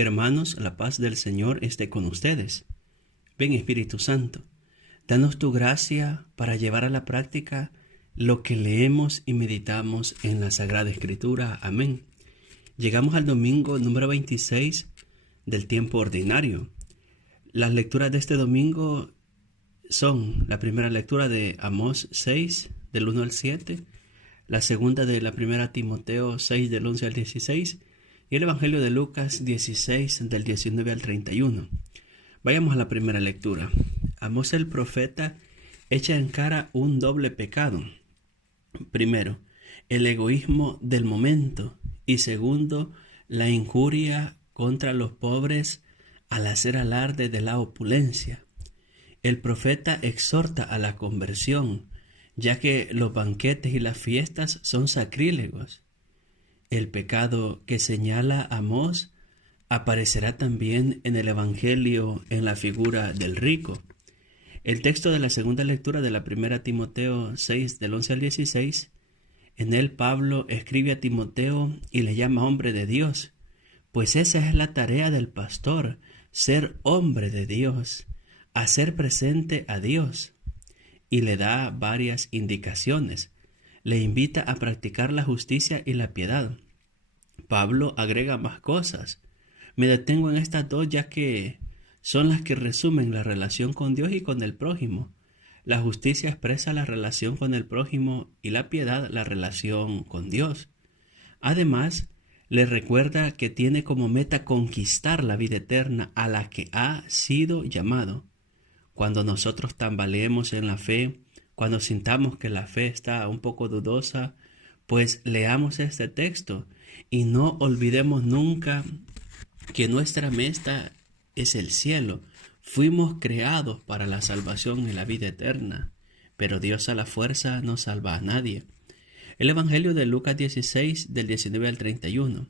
Hermanos, la paz del Señor esté con ustedes. Ven, Espíritu Santo, danos tu gracia para llevar a la práctica lo que leemos y meditamos en la Sagrada Escritura. Amén. Llegamos al domingo número 26 del tiempo ordinario. Las lecturas de este domingo son la primera lectura de Amós 6, del 1 al 7, la segunda de la primera Timoteo 6, del 11 al 16, y el Evangelio de Lucas 16, del 19 al 31. Vayamos a la primera lectura. Amós el profeta echa en cara un doble pecado. Primero, el egoísmo del momento, y segundo, la injuria contra los pobres al hacer alarde de la opulencia. El profeta exhorta a la conversión, ya que los banquetes y las fiestas son sacrílegos. El pecado que señala Amós aparecerá también en el Evangelio en la figura del rico. El texto de la segunda lectura de la primera Timoteo 6, del 11 al 16, en él Pablo escribe a Timoteo y le llama hombre de Dios, pues esa es la tarea del pastor, ser hombre de Dios, hacer presente a Dios, y le da varias indicaciones. Le invita a practicar la justicia y la piedad. Pablo agrega más cosas. Me detengo en estas dos ya que son las que resumen la relación con Dios y con el prójimo. La justicia expresa la relación con el prójimo y la piedad la relación con Dios. Además, le recuerda que tiene como meta conquistar la vida eterna a la que ha sido llamado. Cuando nosotros tambaleemos en la fe, cuando sintamos que la fe está un poco dudosa, pues leamos este texto y no olvidemos nunca que nuestra meta es el cielo. Fuimos creados para la salvación y la vida eterna, pero Dios a la fuerza no salva a nadie. El Evangelio de Lucas 16, del 19 al 31.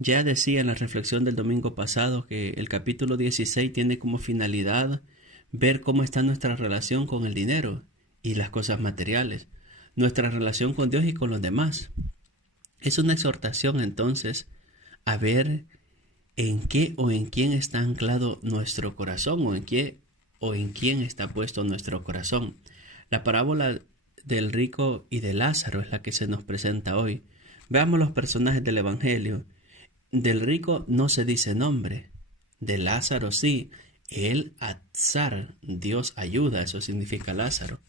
Ya decía en la reflexión del domingo pasado que el capítulo 16 tiene como finalidad ver cómo está nuestra relación con el dinero y las cosas materiales, nuestra relación con Dios y con los demás. Es una exhortación entonces a ver en qué o en quién está anclado nuestro corazón o en quién está puesto nuestro corazón. La parábola del rico y de Lázaro es la que se nos presenta hoy. Veamos los personajes del Evangelio. Del rico no se dice nombre, de Lázaro sí. El Atzar, Dios ayuda, eso significa Lázaro.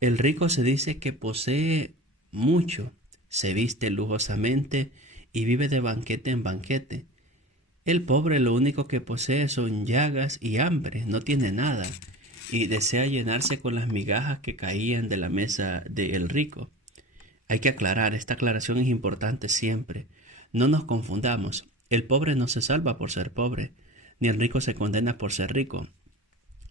El rico se dice que posee mucho, se viste lujosamente y vive de banquete en banquete. El pobre lo único que posee son llagas y hambre, no tiene nada, y desea llenarse con las migajas que caían de la mesa del rico. Hay que aclarar, esta aclaración es importante siempre. No nos confundamos, el pobre no se salva por ser pobre, ni el rico se condena por ser rico.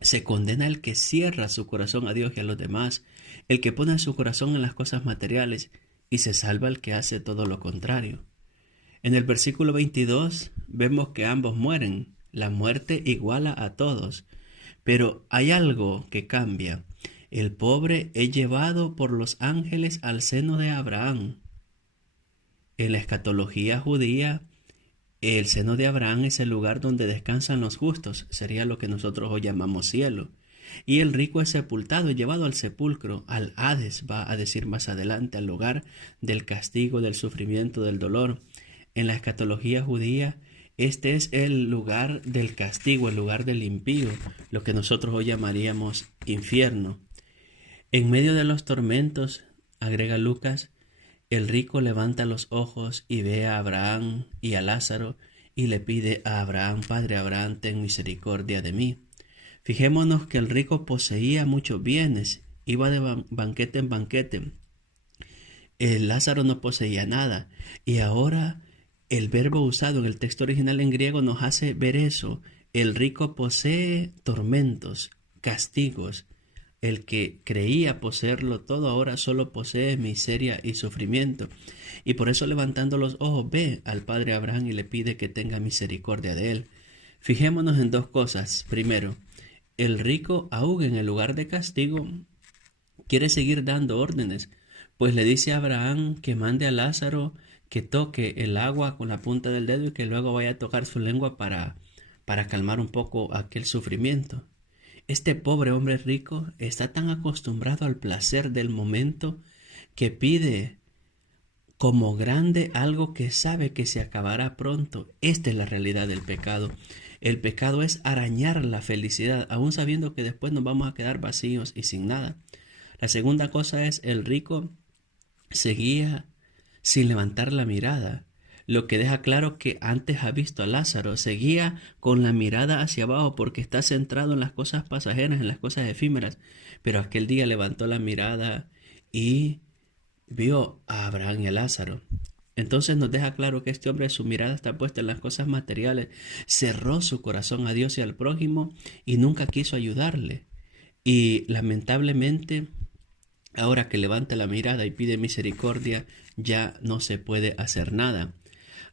Se condena el que cierra su corazón a Dios y a los demás, el que pone su corazón en las cosas materiales, y se salva el que hace todo lo contrario. En el versículo 22 vemos que ambos mueren. La muerte iguala a todos, pero hay algo que cambia. El pobre es llevado por los ángeles al seno de Abraham. En la escatología judía, el seno de Abraham es el lugar donde descansan los justos, sería lo que nosotros hoy llamamos cielo. Y el rico es sepultado y llevado al sepulcro, al Hades, va a decir más adelante, al lugar del castigo, del sufrimiento, del dolor. En la escatología judía, este es el lugar del castigo, el lugar del impío, lo que nosotros hoy llamaríamos infierno. En medio de los tormentos, agrega Lucas, el rico levanta los ojos y ve a Abraham y a Lázaro y le pide a Abraham: Padre Abraham, ten misericordia de mí. Fijémonos que el rico poseía muchos bienes, iba de banquete en banquete. El Lázaro no poseía nada, y ahora el verbo usado en el texto original en griego nos hace ver eso. El rico posee tormentos, castigos. El que creía poseerlo todo ahora solo posee miseria y sufrimiento. Y por eso, levantando los ojos, ve al padre Abraham y le pide que tenga misericordia de él. Fijémonos en dos cosas. Primero, el rico, aún en el lugar de castigo, quiere seguir dando órdenes, pues le dice a Abraham que mande a Lázaro que toque el agua con la punta del dedo y que luego vaya a tocar su lengua para calmar un poco aquel sufrimiento. Este pobre hombre rico está tan acostumbrado al placer del momento que pide como grande algo que sabe que se acabará pronto. Esta es la realidad del pecado. El pecado es arañar la felicidad, aún sabiendo que después nos vamos a quedar vacíos y sin nada. La segunda cosa es, el rico seguía sin levantar la mirada, lo que deja claro que antes ha visto a Lázaro. Seguía con la mirada hacia abajo porque está centrado en las cosas pasajeras, en las cosas efímeras. Pero aquel día levantó la mirada y vio a Abraham y a Lázaro. Entonces nos deja claro que este hombre, su mirada está puesta en las cosas materiales, cerró su corazón a Dios y al prójimo y nunca quiso ayudarle. Y lamentablemente, ahora que levanta la mirada y pide misericordia, ya no se puede hacer nada.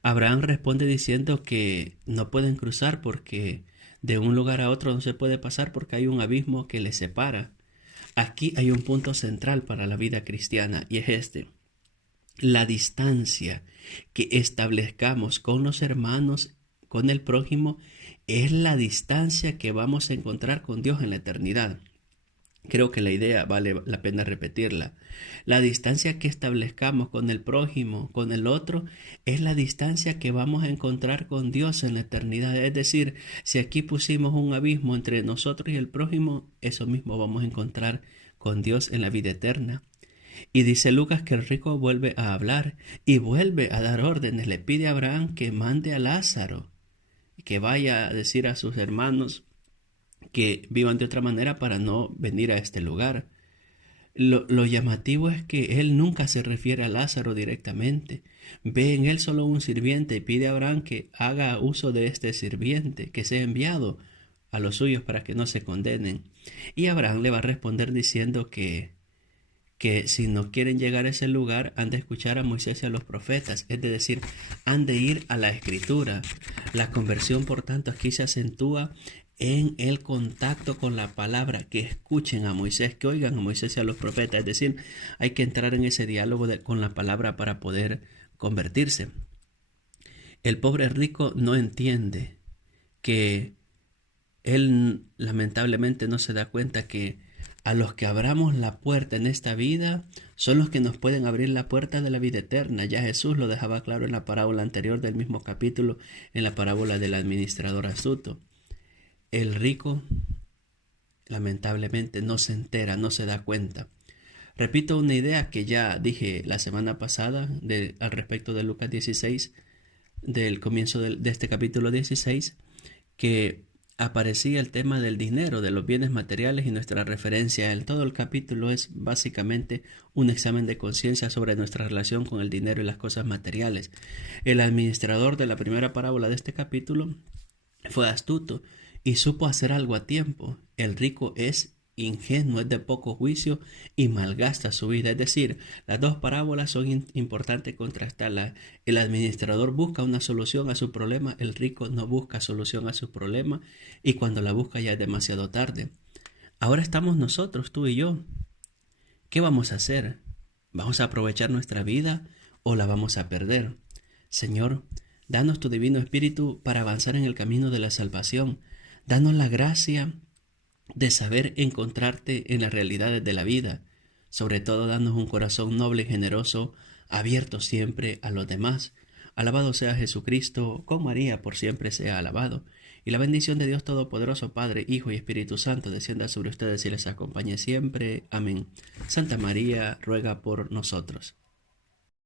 Abraham responde diciendo que no pueden cruzar porque de un lugar a otro no se puede pasar porque hay un abismo que les separa. Aquí hay un punto central para la vida cristiana y es este: la distancia que establezcamos con los hermanos, con el prójimo, es la distancia que vamos a encontrar con Dios en la eternidad. Creo que la idea vale la pena repetirla. La distancia que establezcamos con el prójimo, con el otro, es la distancia que vamos a encontrar con Dios en la eternidad. Es decir, si aquí pusimos un abismo entre nosotros y el prójimo, eso mismo vamos a encontrar con Dios en la vida eterna. Y dice Lucas que el rico vuelve a hablar y vuelve a dar órdenes. Le pide a Abraham que mande a Lázaro, que vaya a decir a sus hermanos que vivan de otra manera para no venir a este lugar. Lo llamativo es que él nunca se refiere a Lázaro directamente. Ve en él solo un sirviente y pide a Abraham que haga uso de este sirviente, que sea enviado a los suyos para que no se condenen. Y Abraham le va a responder diciendo que si no quieren llegar a ese lugar, han de escuchar a Moisés y a los profetas, es decir, han de ir a la Escritura. La conversión, por tanto, aquí se acentúa en el contacto con la palabra, que escuchen a Moisés, que oigan a Moisés y a los profetas. Es decir, hay que entrar en ese diálogo con la palabra para poder convertirse. El pobre rico no entiende que él lamentablemente no se da cuenta que a los que abramos la puerta en esta vida son los que nos pueden abrir la puerta de la vida eterna. Ya Jesús lo dejaba claro en la parábola anterior del mismo capítulo, en la parábola del administrador astuto. El rico lamentablemente no se entera, no se da cuenta. Repito una idea que ya dije la semana pasada al respecto de Lucas 16, del comienzo de este capítulo 16, que aparecía el tema del dinero, de los bienes materiales y nuestra referencia a él. Todo el capítulo es básicamente un examen de conciencia sobre nuestra relación con el dinero y las cosas materiales. El administrador de la primera parábola de este capítulo fue astuto y supo hacer algo a tiempo. El rico es ingenuo, es de poco juicio y malgasta su vida. Es decir, las dos parábolas son importantes contrastarlas. El administrador busca una solución a su problema, el rico no busca solución a su problema y cuando la busca ya es demasiado tarde. Ahora estamos nosotros, tú y yo. ¿Qué vamos a hacer? ¿Vamos a aprovechar nuestra vida o la vamos a perder? Señor, danos tu divino espíritu para avanzar en el camino de la salvación. Danos la gracia de saber encontrarte en las realidades de la vida. Sobre todo, danos un corazón noble y generoso, abierto siempre a los demás. Alabado sea Jesucristo, con María por siempre sea alabado. Y la bendición de Dios Todopoderoso, Padre, Hijo y Espíritu Santo, descienda sobre ustedes y les acompañe siempre. Amén. Santa María, ruega por nosotros.